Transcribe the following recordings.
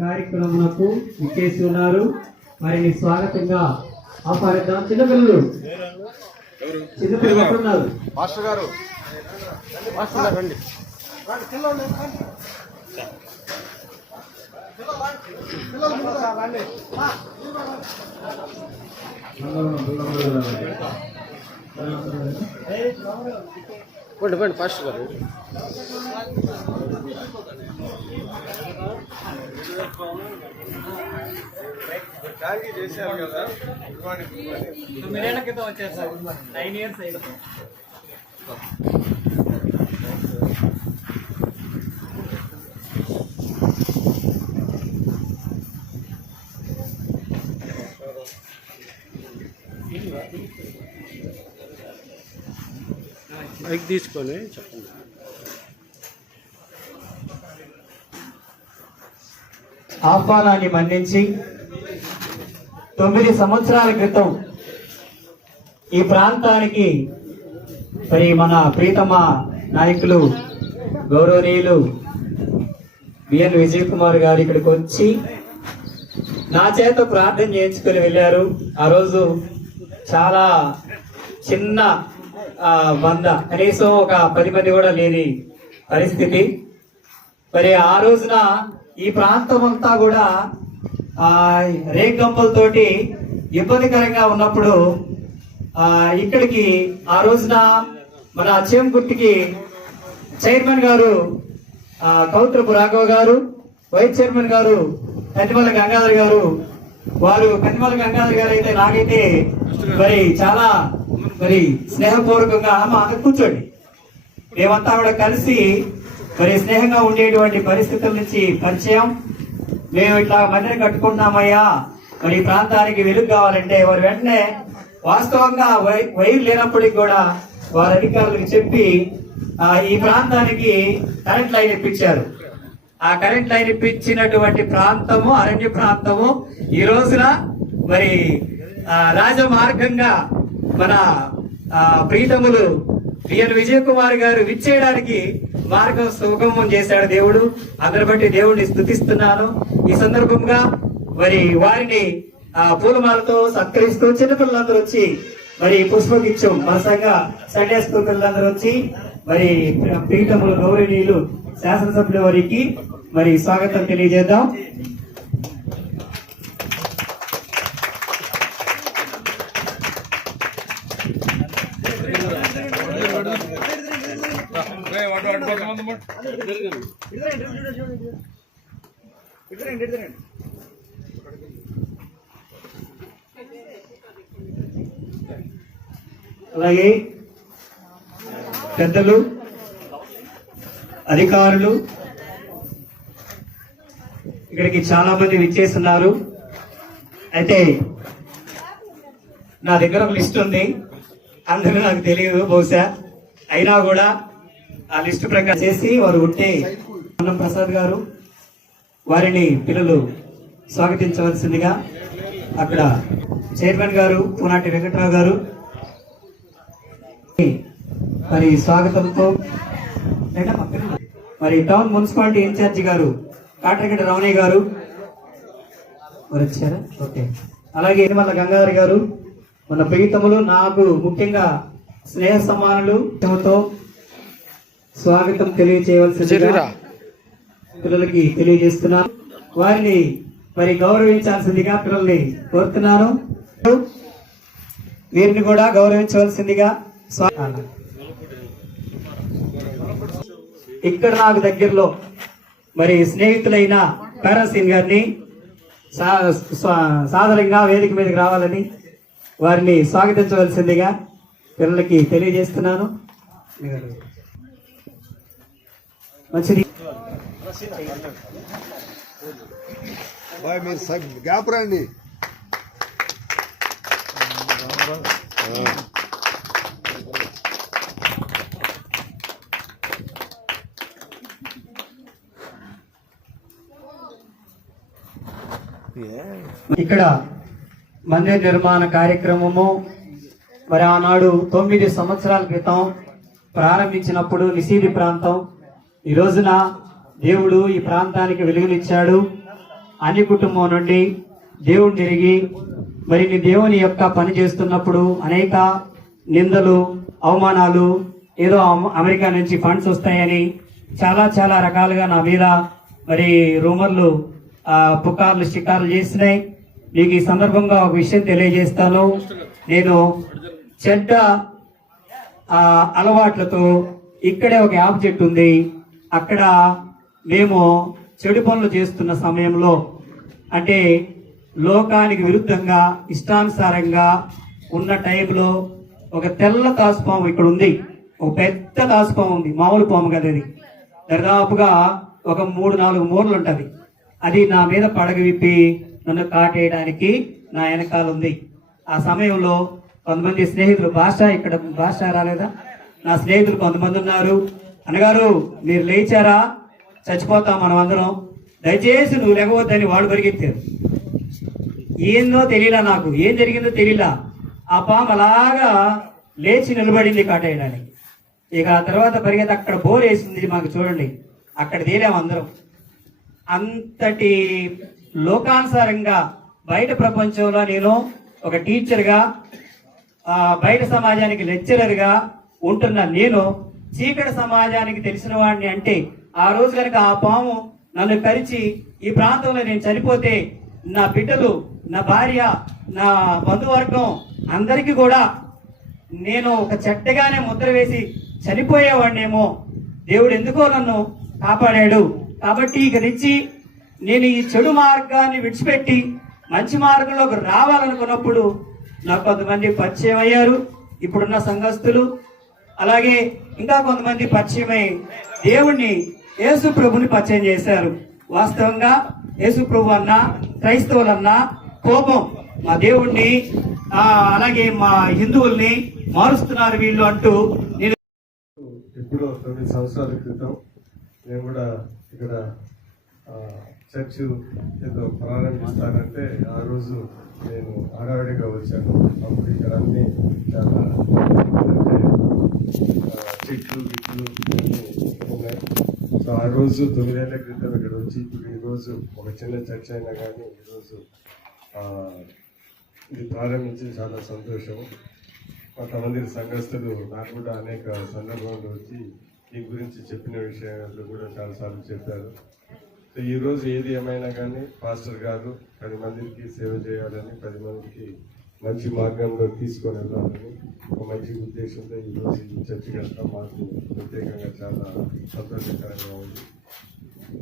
కార్యక్రమమునకు ఇచ్చేసి ఉన్నారు. వారిని స్వాగతంగా ఆహ్వానిద్దాం. చిన్నపిల్లలు ఉన్నారు. మాస్టర్ గారు రండి. ఫాస్ట్ గారు చేశారు కదా. 9 ఏళ్ల క్రితం వచ్చారు సార్. 9 ఇయర్స్ అయింది. మైక్ తీసుకొని చెప్పండి. ఆహ్వానాన్ని మన్నించి 9 సంవత్సరాల క్రితం ఈ ప్రాంతానికి మరి మన ప్రీతమ నాయకులు గౌరవనీయులు బిఎన్ విజయ్ కుమార్ గారు ఇక్కడికి వచ్చి నా చేత ప్రార్థన చేయించుకొని వెళ్ళారు. ఆ రోజు చాలా చిన్న బంద, కనీసం ఒక 10 మంది కూడా లేని పరిస్థితి. మరి ఆ రోజున ఈ ప్రాంతం అంతా కూడా రేగంపలతోటి ఇబ్బందికరంగా ఉన్నప్పుడు ఇక్కడికి ఆ రోజున మన చేమకుర్తికి చైర్మన్ గారు కౌత్రపు రాఘవ గారు, వైస్ చైర్మన్ గారు కందిమల్ల గంగాధర్ గారు, వారు కందిమల్ల గంగాధర్ గారు అయితే నాకైతే మరి చాలా స్నేహపూర్వకంగా కూర్చోండి, మేమంతా కూడా కలిసి మరి స్నేహంగా ఉండేటువంటి పరిస్థితుల నుంచి పరిచయం. మేము ఇట్లా మందిరం కట్టుకుంటున్నామయ్యా, మరి ఈ ప్రాంతానికి వెలుగు కావాలంటే వారు వెంటనే వాస్తవంగా వైర్ లేనప్పటికి కూడా వారి అధికారులకు చెప్పి ఈ ప్రాంతానికి కరెంట్ లైన్ ఇప్పించారు. ఆ కరెంట్ లైన్ ఇప్పించినటువంటి ప్రాంతము అరణ్య ప్రాంతము ఈ రోజున మరి రాజమార్గంగా మన ప్రీతములు బిఎన్ విజయ్ కుమార్ గారు విచ్చేయడానికి మార్గం సుగమం చేశాడు దేవుడు. అందరి బట్టి దేవుడిని స్తుతిస్తున్నాను. ఈ సందర్భంగా మరి వారిని పూలమాలతో సత్కరిస్తూ చిన్నపిల్లలందరూ వచ్చి మరి పుష్పగుచ్చం మన సంఘ సండే స్కూల్ పిల్లలందరూ వచ్చి మరి ప్రీతములు గౌరవనీయులు శాసనసభ్యుల వారికి మరి స్వాగతం తెలియజేద్దాం. అలాగే పెద్దలు, అధికారులు ఇక్కడికి చాలా మంది విచ్చేస్తున్నారు. అయితే నా దగ్గర ఒక లిస్ట్ ఉంది, అందరూ నాకు తెలియదు బహుశా, అయినా కూడా ఆ లిస్టు ప్రకారం చేసి వారు ఉంటే అన్నం ప్రసాద్ గారు వారిని పిల్లలు స్వాగతించవలసిందిగా అక్కడ చైర్మన్ గారు పూనాటి వెంకట్రావు గారు మరి స్వాగతంతో మరి టౌన్ మున్సిపాలిటీ ఇన్ఛార్జి గారు కాటరగడ్డ రమణయ్య గారు మరి వచ్చారా? ఓకే. అలాగే మన గంగాధర్ గారు మన ప్రీతములు నాకు ముఖ్యంగా స్నేహ సమానులు స్వాగతం తెలియజేయవలసిందిగా పిల్లలకి తెలియజేస్తున్నాను. వారిని మరి గౌరవించాల్సిందిగా పిల్లల్ని కోరుతున్నాను. వీరిని కూడా గౌరవించవలసిందిగా. ఇక్కడ నాకు దగ్గరలో మరి స్నేహితులైన పారాసీన్ గారిని సాధారణంగా వేదిక మీదకి రావాలని వారిని స్వాగతించవలసిందిగా పిల్లలకి తెలియజేస్తున్నాను. మంచిది. మీరు గ్యాప్ రండి. ఇక్కడ మందిర నిర్మాణ కార్యక్రమము మరి ఆనాడు 9 సంవత్సరాల క్రితం ప్రారంభించినప్పుడు నిసీది ప్రాంతం. ఈ రోజున దేవుడు ఈ ప్రాంతానికి వెలుగునిచ్చాడు. అన్ని కుటుంబం నుండి దేవుడు తిరిగి మరి నీ దేవుని యొక్క పని చేస్తున్నప్పుడు అనేక నిందలు అవమానాలు ఏదో అమెరికా నుంచి ఫండ్స్ వస్తాయని చాలా చాలా రకాలుగా నా మీద మరి రూమర్లు పుకార్లు షికార్లు చేసినాయి. మీకు ఈ సందర్భంగా ఒక విషయం తెలియజేస్తాను. నేను చెడ్డ అలవాట్లతో ఇక్కడే ఒక యాప్ చెట్టు ఉంది. అక్కడ మేము చెడు పనులు చేస్తున్న సమయంలో అంటే లోకానికి విరుద్ధంగా ఇష్టానుసారంగా ఉన్న టైంలో ఒక తెల్ల తాసుపాము ఇక్కడ ఉంది. ఒక పెద్ద తాసుపాము ఉంది, మామూలు పాము కదా. అది దాదాపుగా ఒక 3-4 మూరలు ఉంటది. అది నా మీద పడగ విప్పి నన్ను కాటేయడానికి నా వెనకాల ఉంది. ఆ సమయంలో కొంతమంది స్నేహితులు ఇక్కడ భాష రాలేదా, నా స్నేహితులు కొంతమంది ఉన్నారు. అన్నగారు మీరు లేచారా, చచ్చిపోతాం మనం అందరం, దయచేసి నువ్వు లేకపోద్దని వాళ్ళు పరిగెత్తారు. ఏందో తెలియలా, నాకు ఏం జరిగిందో తెలియలా. ఆ పాము అలాగా లేచి నిలబడింది కాటేయడానికి. ఇక ఆ తర్వాత పరిగెత్తి అక్కడ బోర్ వేసింది మాకు, చూడండి అక్కడ తేలాం అందరం. అంతటి లోకానుసారంగా బయట ప్రపంచంలో నేను ఒక టీచర్గా బయట సమాజానికి లెక్చరర్గా ఉంటున్న నేను చీకటి సమాజానికి తెలిసిన వాడిని. అంటే ఆ రోజు కనుక ఆ పాము నన్ను కరిచి ఈ ప్రాంతంలో నేను చనిపోతే నా బిడ్డలు, నా భార్య, నా బంధువర్గం అందరికీ కూడా నేను ఒక చెడ్డగానే ముద్ర వేసి చనిపోయేవాడినేమో. దేవుడు ఎందుకో నన్ను కాపాడాడు. కాబట్టి ఇక నుంచి నేను ఈ చెడు మార్గాన్ని విడిచిపెట్టి మంచి మార్గంలోకి రావాలనుకున్నప్పుడు నాకు కొంతమంది పరిచయం అయ్యారు. ఇప్పుడున్న సంఘస్థులు, అలాగే ఇంకా కొంతమంది పరిచయమై దేవుణ్ణి యేసు ప్రభుని పరిచయం చేశారు. వాస్తవంగా యేసు ప్రభు అన్నా క్రైస్తవులన్నా కోపం, మా దేవుణ్ణి అలాగే మా హిందువుల్ని మారుస్తున్నారు వీళ్ళు అంటూ నేను ఎప్పుడో 9 సంవత్సరాల క్రితం నేను కూడా ఇక్కడ చర్చ్ ఏదో ప్రారంభిస్తానంటే ఆ రోజు నేను హడావిడిగా వచ్చాను. అప్పుడు ఇక్కడ అన్ని చాలా చెట్లు గిట్లు ఉన్నాయి. సో ఆ రోజు 9 ఏళ్ల క్రితం ఇక్కడ వచ్చి ఇప్పుడు ఈరోజు ఒక చిన్న చర్చ్ అయినా కానీ ఈరోజు ఇది ప్రారంభించి చాలా సంతోషం. కొంతమంది సంఘస్థులు నాకు కూడా అనేక సందర్భంలో వచ్చి ఈ గురించి చెప్పిన విషయాలు కూడా చాలాసార్లు చెప్పారు. సో ఈరోజు ఏది ఏమైనా కానీ పాస్టర్ గారు 10 మందికి సేవ చేయాలని, 10 మందికి మంచి మార్గంలో తీసుకొని వెళ్ళాలని ఒక మంచి ఉద్దేశంతో ఈరోజు ఈ చర్చకి వెళ్తాం. మాకు ప్రత్యేకంగా చాలా సంతోషకరంగా ఉంది.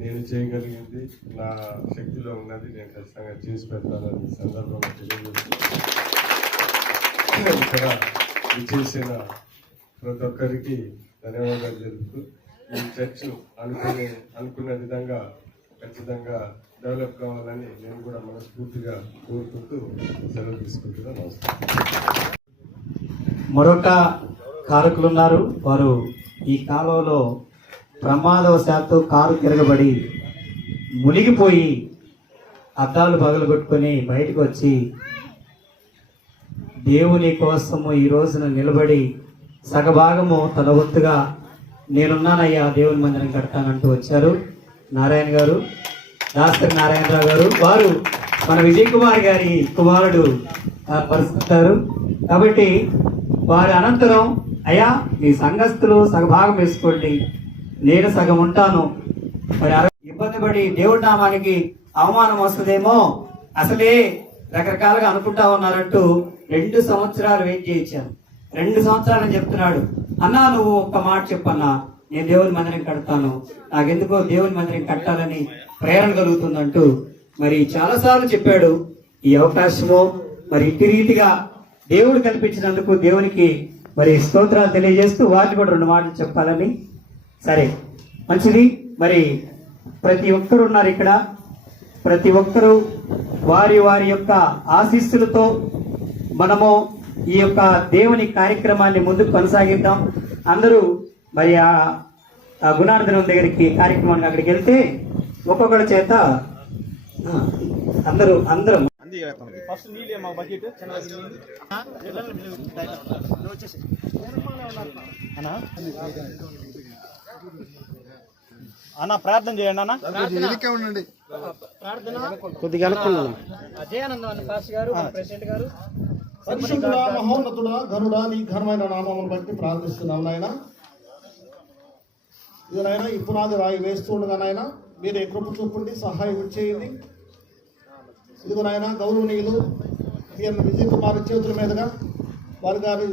నేను చేయగలిగింది, నా శక్తిలో ఉన్నది నేను ఖచ్చితంగా చేసి పెడతానని సందర్భంగా తెలియజేస్తూ ఇక్కడ చేసిన ప్రతి ఒక్కరికి ధన్యవాదాలు తెలుపుతూ ఈ చర్చ్ అనుకున్న విధంగా ఖచ్చితంగా డెవలప్ కావాలని నేను కూడా మనస్ఫూర్తిగా కోరుకుంటూ సెలవు తీసుకుంటున్నాను. నమస్కారం. మరొక కారకులు ఉన్నారు. వారు ఈ కాలంలో ప్రమాదవశాత్తు కారు తిరగబడి మునిగిపోయి అద్దాలు పగలగొట్టుకొని బయటకు వచ్చి దేవుని కోసము ఈ రోజున నిలబడి సగభాగము తన వంతుగా నేనున్నానయ్యా దేవుని మందిరం కడతానంటూ వచ్చారు. నారాయణ గారు, దాసరి నారాయణరావు గారు, వారు మన విజయ్ కుమార్ గారి కుమారుడు పరిస్థితారు. కాబట్టి వారి అనంతరం అయ్యా మీ సంఘస్థులు సగభాగం వేసుకోండి, నేను సగం ఉంటాను. మరి ఇబ్బంది పడి దేవుడి నామానికి అవమానం వస్తుందేమో అసలే రకరకాలుగా అనుకుంటా ఉన్నారంటూ 2 సంవత్సరాలు వెయిట్ చేయించాను. 2 సంవత్సరాలని చెప్తున్నాడు. అన్నా నువ్వు ఒక్క మాట చెప్పన్నా, నేను దేవుని మందిరం కడతాను, నాకెందుకో దేవుని మందిరం కట్టాలని ప్రేరణ కలుగుతుందంటూ మరి చాలాసార్లు చెప్పాడు. ఈ అవకాశము మరి ఇట్టి రీతిగా దేవుడు కల్పించినందుకు దేవునికి మరి స్తోత్రాలు తెలియజేస్తూ వారిని కూడా 2 మాటలు చెప్పాలని. సరే, మంచిది. మరి ప్రతి ఒక్కరు ఉన్నారు ఇక్కడ. ప్రతి ఒక్కరూ వారి వారి యొక్క ఆశీస్సులతో మనము ఈ యొక్క దేవుని కార్యక్రమాన్ని ముందుకు కొనసాగిద్దాం. అందరూ మరి ఆ గుణార్థనం దగ్గరికి కార్యక్రమానికి అక్కడికి వెళ్తే ఒక్కొక్కరి చేత అందరం అన్న ప్రార్థన చేయండి అన్న. ఉండండి. ప్రార్థన కొద్దిగా అజయానందం పాస్ గారు ప్రెసిడెంట్ గారు. పరిశుద్ధుడా మహోన్నతుడా ఘనుడా నీ ఘనమైన నామమును బట్టి ప్రార్థిస్తున్నాం నాయన. ఇది నాయన ఈ పునాది రాయి వేస్తుండగా నాయన మీరే కృప చూపండి, సహాయం చేయండి. ఇదిగో నాయన గౌరవనీయులు పిఎన్ విజయ్ కుమార్ చేతుల మీదుగా వారి గారి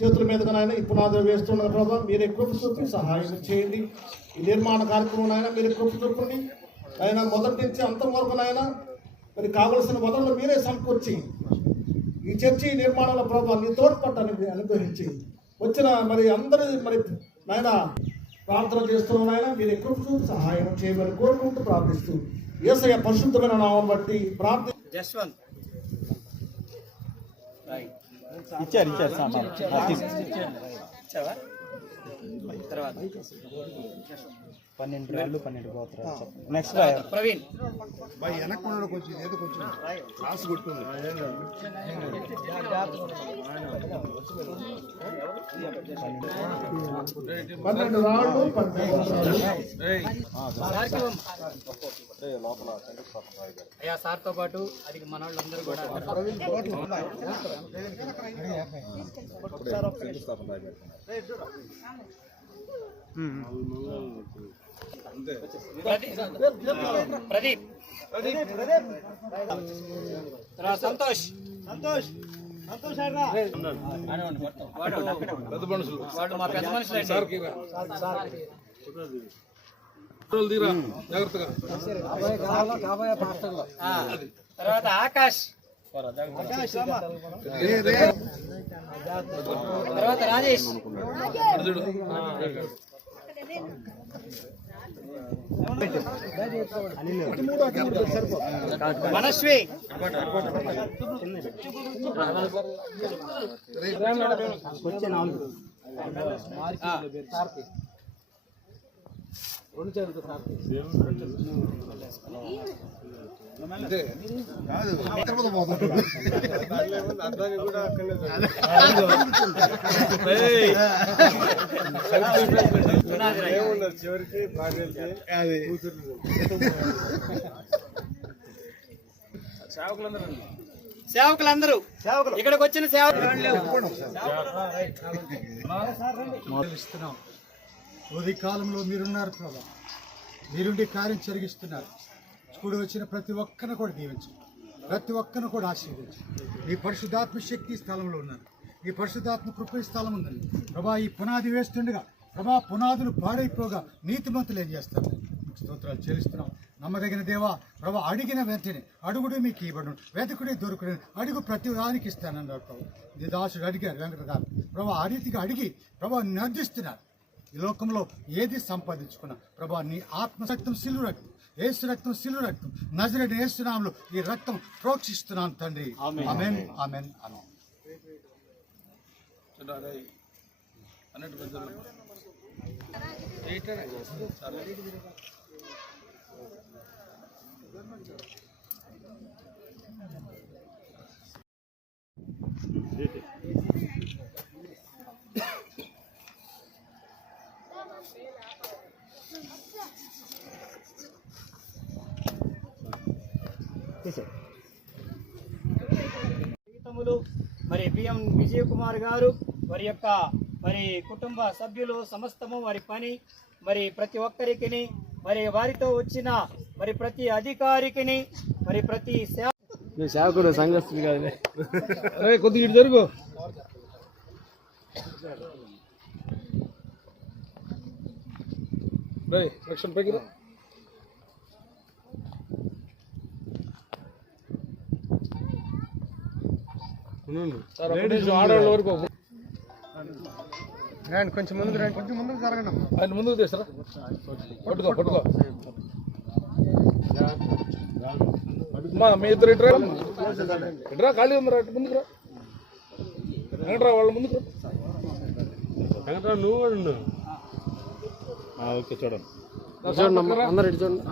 చేతుల మీదుగా నాయన ఈ పునాది వేస్తుండగా ప్రభావ మీరే కృప చూపి సహాయం చేయండి. ఈ నిర్మాణ కార్యక్రమం నాయన మీరే కృప చూపండి ఆయన. మొదటి నుంచి అంతం వరకు నాయన మరి కావలసిన వనరులు మీరే సమకూర్చి ఈ చర్చి నిర్మాణంలో ప్రభావం నీ తోడ్పట్టాన్ని అనుగ్రహించి వచ్చిన మరి అందరి మరి నాయన ప్రార్థన చేస్తున్న నాయన మీరు ఎక్కువ సహాయం చేయమని కోరుకుంటూ ప్రార్థిస్తూ యేసయ్య పరిశుద్ధమైన నామం బట్టి ప్రార్థి జస్వంత్ ఇచ్చారు తర్వాత 12 రాళ్ళు 12 గోత్రాలు. నెక్స్ట్ ప్రవీణ్ వెనక్కున్నాడు కొంచెం ఏదో కొంచెం రాసి కొట్టుకుంది. 12 రాళ్ళు 12 అయ్యా సార్తో పాటు అది మన వాళ్ళందరూ కూడా ప్రదీప్ సంతోష్ వాడు మా పెద్ద మనుషులు తర్వాత ఆకాష్, తర్వాత రాజేష్, మనస్వి, చివరికి సేవకులందరూ ఇక్కడికి వచ్చిన సేవకులు ఉదయ కాలంలో మీరున్నారు ప్రభా, మీరుండి కార్యం జరిగిస్తున్నారు. కూడి వచ్చిన ప్రతి ఒక్కరిని కూడా దీవించు, ప్రతి ఒక్కరిని కూడా ఆశీర్వదించు. ఈ పరిశుద్ధాత్మ శక్తి స్థలంలో ఉన్నారు, ఈ పరిశుద్ధాత్మ కృప స్థలం ఉందండి ప్రభా. ఈ పునాది వేస్తుండగా ప్రభా పునాదులు పాడైపోగా నీతిమంతులు ఏం చేస్తారు? స్తోత్రాలు చెల్లిస్తున్నాం. నమ్మదగిన దేవా ప్రభా, అడిగిన వెంటనే అడుగుడు మీకు ఇవ్వడం, వెతకుడే దొరుకుడు, అడుగు ప్రతి దానికి ఇస్తానన్నారు ప్రభా. ఇది దాసుడు అడిగారు వెంకట గారు ప్రభా, ఆ రీతిగా అడిగి ప్రభా నర్దిస్తున్నారు. ఈ లోకంలో ఏది సంపాదించుకున్నా ప్రభా నీ ఆత్మశక్తం సిల్లు రక్తం, యేసు రక్తం సిల్లు రక్తం, నజరేయుడైన యేసు నామములో ఈ రక్తం ప్రోక్షిస్తున్నాను తండ్రి. ఆమేన్ ఆమేన్ ఆమేన్. మరి బిఎం విజయ్ కుమార్ గారు వారి యొక్క మరి కుటుంబ సభ్యులు సమస్తము వారి పని మరి ప్రతి ఒక్కరికి మరి వారితో వచ్చిన మరి ప్రతి అధికారికి మరి ప్రతి సేవకుడు సంఘస్థులు కాదు కొద్దిగా ఇటు జరుగు. రక్షణ పైకి ఆడవాళ్ళ వరకు కొంచెం ముందు కొంచెం ముందుకు జరగండి. ఆయన ముందుకు తీస్తారా? పట్టుకో పట్టుకో మీ ఇద్దరు ఇట్రా ఇట్రా, ఖాళీ ఉందిరా, ఇటు ముందుకు రా. వెంకట్రా వాళ్ళ ముందుకు రా. వెంకట్రా నువ్వు కూడా ఉండు. ఓకే చూడండి, చూడండి అందరు ఇటు చూడండి.